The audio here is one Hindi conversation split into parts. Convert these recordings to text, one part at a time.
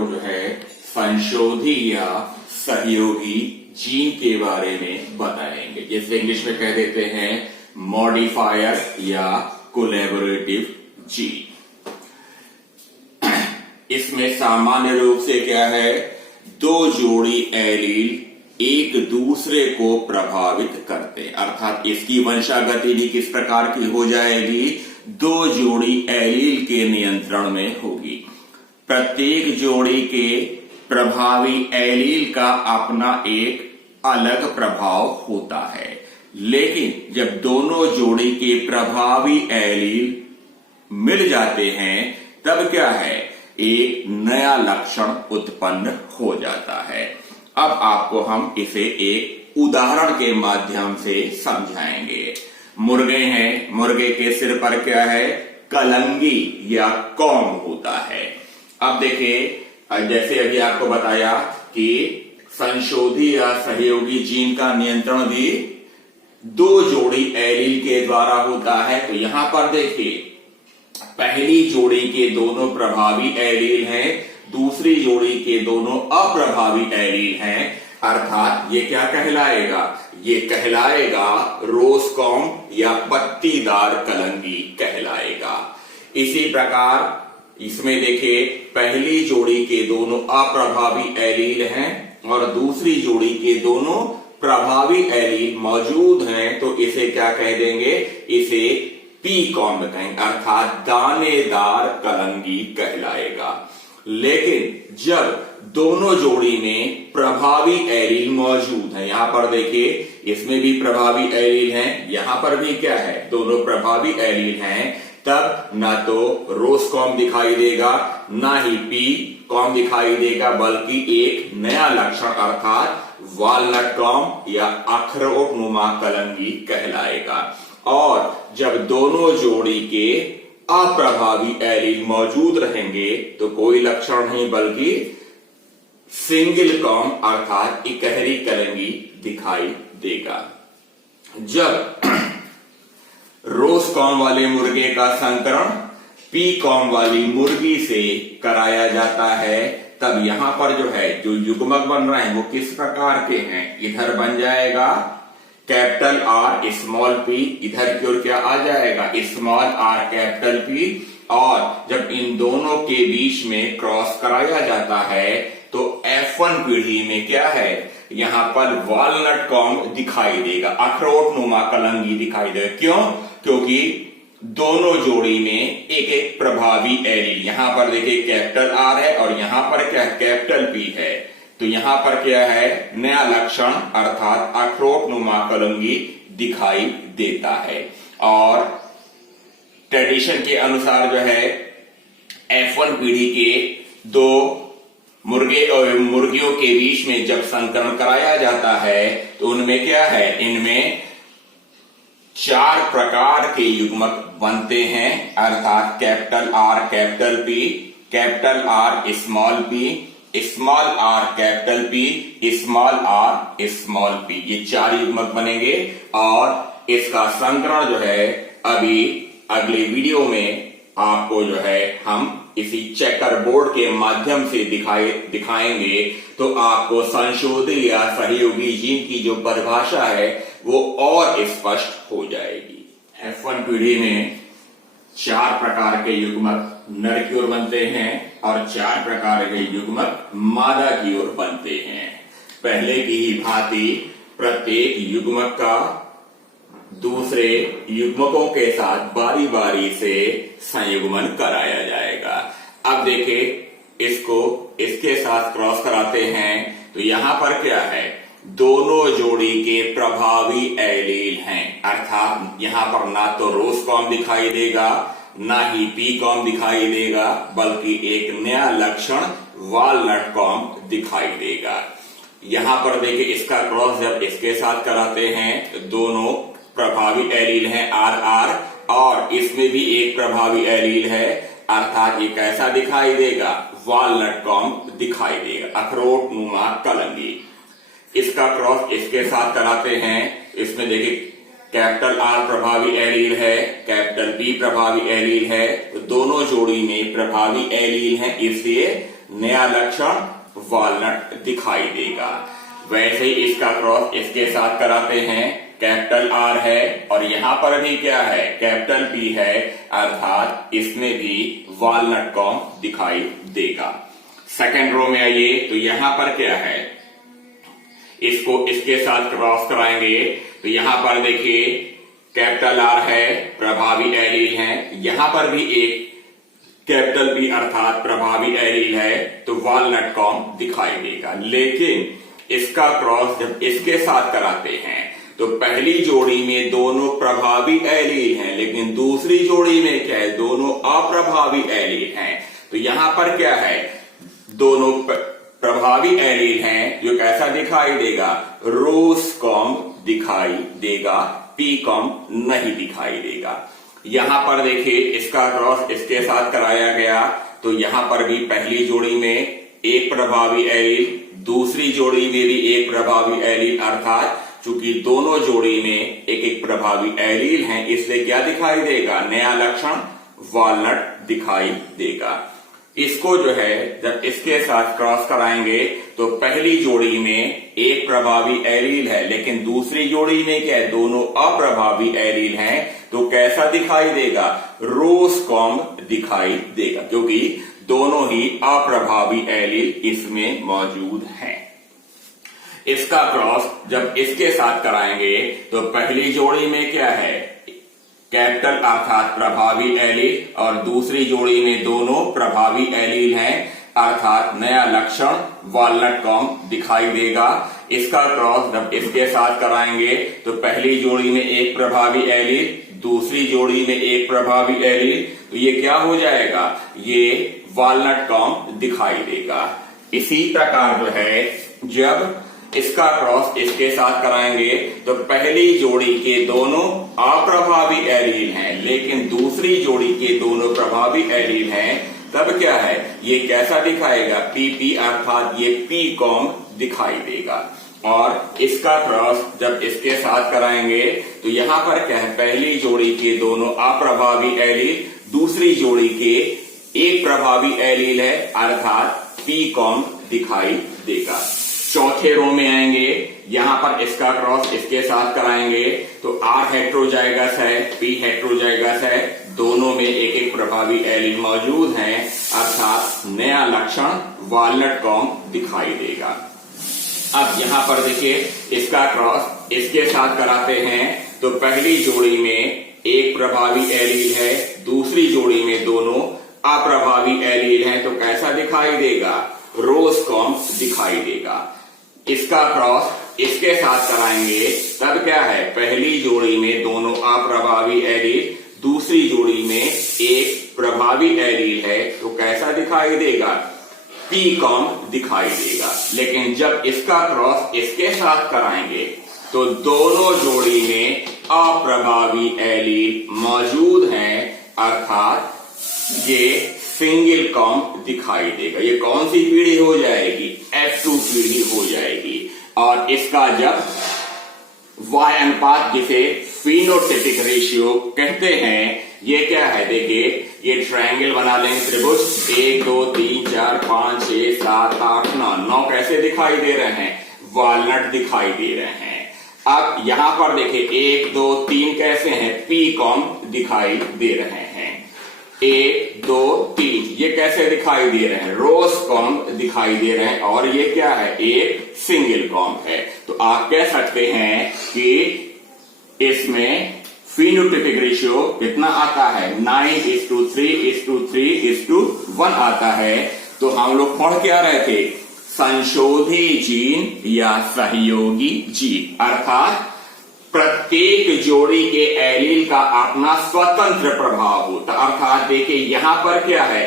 आपको जो है संशोधी या सहयोगी जीन के बारे में बताएंगे, जैसे इंग्लिश में कह देते हैं मॉडिफायर या कोलैबोरेटिव जीन। इसमें सामान्य रूप से क्या है, दो जोड़ी एलील एक दूसरे को प्रभावित करते हैं, अर्थात इसकी वंशागति भी किस प्रकार की हो जाएगी, दो जोड़ी एलील के नियंत्रण में होगी। प्रत्येक जोड़ी के प्रभावी एलील का अपना एक अलग प्रभाव होता है, लेकिन जब दोनों जोड़ी के प्रभावी एलील मिल जाते हैं तब क्या है, एक नया लक्षण उत्पन्न हो जाता है। अब आपको हम इसे एक उदाहरण के माध्यम से समझाएंगे। मुर्गे हैं, मुर्गे के सिर पर क्या है, कलंगी या कॉम होता है। अब देखिए, जैसे अभी आपको बताया कि संशोधी या सहयोगी जीन का नियंत्रण भी दो जोड़ी एलील के द्वारा होता है। तो यहां पर देखिए, पहली जोड़ी के दोनों प्रभावी एलील हैं, दूसरी जोड़ी के दोनों अप्रभावी एलील हैं, अर्थात ये क्या कहलाएगा, ये कहलाएगा रोसकॉम या पत्तीदार कलंगी कहलाएगा। इसी प्रकार इसमें देखिए, पहली जोड़ी के दोनों अप्रभावी एलील हैं और दूसरी जोड़ी के दोनों प्रभावी एलील मौजूद हैं, तो इसे क्या कह देंगे, इसे पी कॉम कहेंगे, अर्थात दानेदार कलंगी कहलाएगा। लेकिन जब दोनों जोड़ी में प्रभावी एलील मौजूद है, यहां पर देखिए इसमें भी प्रभावी एलील हैं, यहां पर भी क्या है, दोनों प्रभावी एलील हैं, तब ना तो रोसकॉम दिखाई देगा ना ही पी कॉम दिखाई देगा, बल्कि एक नया लक्षण अर्थात वालनट कॉम या अखरोटनुमा कलंगी कहलाएगा। और जब दोनों जोड़ी के अप्रभावी एलील मौजूद रहेंगे तो कोई लक्षण नहीं बल्कि सिंगल कॉम अर्थात इकहरी कलंगी दिखाई देगा। जब रोसकॉम वाले मुर्गे का संकरण पी कॉम वाली मुर्गी से कराया जाता है, तब यहां पर जो है जो युग्मक बन रहे हैं वो किस प्रकार के हैं, इधर बन जाएगा कैपिटल आर स्मॉल पी, इधर की ओर क्या आ जाएगा, स्मॉल आर कैपिटल पी। और जब इन दोनों के बीच में क्रॉस कराया जाता है तो F1 पीढ़ी में क्या है, यहां पर वालनट कॉम दिखाई देगा, अखरोटनुमा कलंगी दिखाई देगा। क्यों, क्योंकि दोनों जोड़ी में एक एक प्रभावी एलील, यहां पर देखिए कैपिटल आर है और यहां पर क्या कैपिटल पी है, तो यहां पर क्या है, नया लक्षण अर्थात अखरोटनुमा कलंगी दिखाई देता है। और ट्रेडिशन के अनुसार जो है F1 पीढ़ी के दो मुर्गे और मुर्गियों के बीच में जब संकरण कराया जाता है तो उनमें क्या है, इनमें 4 प्रकार के युग्मक बनते हैं, अर्थात capital R capital P, capital R small P, small R capital P, small R small P, ये 4 युग्मक बनेंगे। और इसका संकरण जो है अभी अगले वीडियो में आपको जो है हम इसी चेकर बोर्ड के माध्यम से दिखाएंगे, तो आपको संशोधी या सहयोगी जीन की जो परिभाषा है वो और स्पष्ट हो जाएगी। F1 पीढ़ी में 4 प्रकार के युग्मक नर की ओर बनते हैं और 4 प्रकार के युग्मक मादा की ओर बनते हैं। पहले की ही भांति प्रत्येक युग्मक का दूसरे युग्मकों के साथ बारी बारी से संयुग्मन कराया जाएगा। अब देखिए, इसको इसके साथ क्रॉस कराते हैं तो यहां पर क्या है, दोनों जोड़ी के प्रभावी एलील हैं, अर्थात यहां पर ना तो रोसकॉम दिखाई देगा ना ही पी कॉम दिखाई देगा, बल्कि एक नया लक्षण वालनट कॉम दिखाई देगा। यहां पर देखिए, इसका क्रॉस जब इसके साथ कराते हैं तो दोनों प्रभावी एलील हैं आर आर, और इसमें भी एक प्रभावी एलील है, अर्थात ये कैसा दिखाई देगा, वालनट कॉम दिखाई देगा, अखरोटनुमा कलंगी। इसका क्रॉस इसके साथ कराते हैं, इसमें देखिए कैपिटल आर प्रभावी एलील है, कैपिटल बी प्रभावी एलील है, तो दोनों जोड़ी में प्रभावी एलील हैं, इसलिए नया लक्षण वॉलनट दिखाई देगा। वैसे ही इसका क्रॉस इसके साथ कराते हैं, कैपिटल R है और यहां पर भी क्या है, कैपिटल P है, अर्थात इसमें भी वॉलनट कॉम दिखाई देगा। सेकंड रो में आइए तो यहां पर क्या है, इसको इसके साथ क्रॉस कराएंगे तो यहां पर देखिए कैपिटल R है, प्रभावी एलील है, यहां पर भी एक कैपिटल P अर्थात प्रभावी एलील है, तो वॉलनट कॉम दिखाई देगा। लेकिन इसका क्रॉस जब इसके साथ कराते हैं तो पहली जोड़ी में दोनों प्रभावी एलील हैं, लेकिन दूसरी जोड़ी में क्या है, दोनों अप्रभावी एलील हैं। तो यहां पर क्या है, दोनों प्रभावी एलील हैं, जो कैसा दिखाई देगा, रोस कॉम दिखाई देगा, पी कॉम नहीं दिखाई देगा। यहां पर देखिए इसका क्रॉस इसके साथ कराया गया तो यहां पर भी पहली जोड़ी में एक प्रभावी एलील, दूसरी जोड़ी में भी एक प्रभावी एलील, अर्थात चूंकि दोनों जोड़ी में एक एक प्रभावी एलील हैं, इसलिए क्या दिखाई देगा, नया लक्षण वॉलनट दिखाई देगा। इसको जो है जब इसके साथ क्रॉस कराएंगे तो पहली जोड़ी में एक प्रभावी एलील है, लेकिन दूसरी जोड़ी में क्या है, दोनों अप्रभावी एलील हैं, तो कैसा दिखाई देगा, रोस कॉम दिखाई देगा, क्योंकि दोनों ही अप्रभावी एलील इसमें मौजूद हैं। इसका क्रॉस जब इसके साथ कराएंगे तो पहली जोड़ी में क्या है, कैपिटल अर्थात प्रभावी एलील और दूसरी जोड़ी में दोनों प्रभावी एलील हैं, अर्थात नया लक्षण वॉलनट कॉम दिखाई देगा। इसका क्रॉस जब इसके साथ कराएंगे तो पहली जोड़ी में एक प्रभावी एलील, दूसरी जोड़ी में एक प्रभावी एलील, तो ये क्या हो जाएगा, ये वॉलनट कॉम दिखाई देगा। इसी प्रकार जो है जब इसका क्रॉस इसके साथ कराएंगे तो पहली जोड़ी के दोनों अप्रभावी एलील हैं, लेकिन दूसरी जोड़ी के दोनों प्रभावी एलील हैं, तब क्या है, ये कैसा दिखाएगा, PP अर्थात ये P कॉम दिखाई देगा। और इसका क्रॉस जब इसके साथ कराएंगे तो यहां पर क्या है, पहली जोड़ी के दोनों अप्रभावी एलील, दूसरी जोड़ी के एक प्रभावी एलील है, अर्थात P कॉम दिखाई देगा। चौथे रो में आएंगे, यहां पर इसका क्रॉस इसके साथ कराएंगे तो R हेट्रोजाइगस है, P हेट्रोजाइगस है, दोनों में एक एक प्रभावी एलील मौजूद हैं, अर्थात नया लक्षण वॉलनट कॉम दिखाई देगा। अब यहां पर देखिए इसका क्रॉस इसके साथ कराते हैं तो पहली जोड़ी में एक प्रभावी एलील है, दूसरी जोड़ी में दोनों अप्रभावी एलील हैं, तो कैसा दिखाई देगा, रोस कॉम दिखाई देगा। इसका क्रॉस इसके साथ कराएंगे तब क्या है, पहली जोड़ी में दोनों अप्रभावी एलील, दूसरी जोड़ी में एक प्रभावी एलील है, तो कैसा दिखाई देगा, पी कॉम दिखाई देगा। लेकिन जब इसका क्रॉस इसके साथ कराएंगे तो दोनों जोड़ी में अप्रभावी एलील मौजूद हैं, अर्थात ये सिंगल कॉम दिखाई देगा। ये कौन सी पीढ़ी हो जाएगी, F2 पीढ़ी हो जाएगी। और इसका जब Y अनुपात जिसे फिनोटाइपिक रेशियो कहते हैं, ये क्या है, देखिए ये ट्रायंगल बना लेंगे, त्रिभुज 1 2 3 4 5 6 7 8 9 कैसे दिखाई दे रहे हैं, वॉलनट दिखाई दे रहे हैं। अब यहां पर देखिए 1 2 3 कैसे हैं, P कॉम दिखाई दे रहे हैं, 1 2 3 ये कैसे दिखाई दे रहे हैं, रोस कॉम दिखाई दे रहे हैं, और ये क्या है, एक सिंगल कॉम है। तो आप कह सकते हैं कि इसमें फिनोटाइपिक रेशियो कितना आता है, 9:3:3:1 आता है। तो हम लोग पढ़ क्या रहे थे, संशोधी जीन या सहयोगी जीन, अर्थात प्रत्येक जोड़ी के एलील का अपना स्वतंत्र प्रभाव होता। अर्थात देखिए यहां पर क्या है,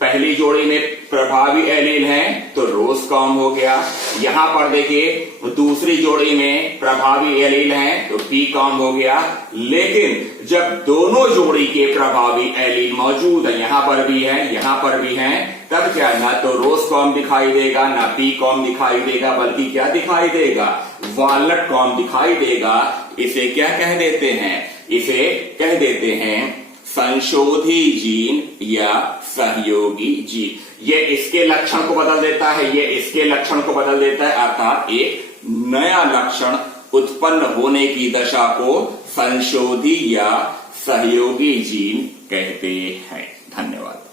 पहली जोड़ी में प्रभावी एलील हैं तो रोस कॉम हो गया, यहां पर देखिए दूसरी जोड़ी में प्रभावी एलील हैं तो पी कॉम हो गया। लेकिन जब दोनों जोड़ी के प्रभावी एलील मौजूद है, यहां पर भी है यहां पर भी हैं, तब क्या, ना तो रोस कॉम दिखाई देगा ना पी कॉम दिखाई देगा, बल्कि क्या दिखाई देगा, वॉलनट कॉम दिखाई देगा। इसे क्या कह देते हैं, इसे कह देते हैं संशोधी जीन या सहयोगी जीन। ये इसके लक्षण को बदल देता है, ये इसके लक्षण को बदल देता है, अर्थात एक नया लक्षण उत्पन्न होने की दशा को संशोधी या सहयोगी जीन कहते हैं। धन्यवाद।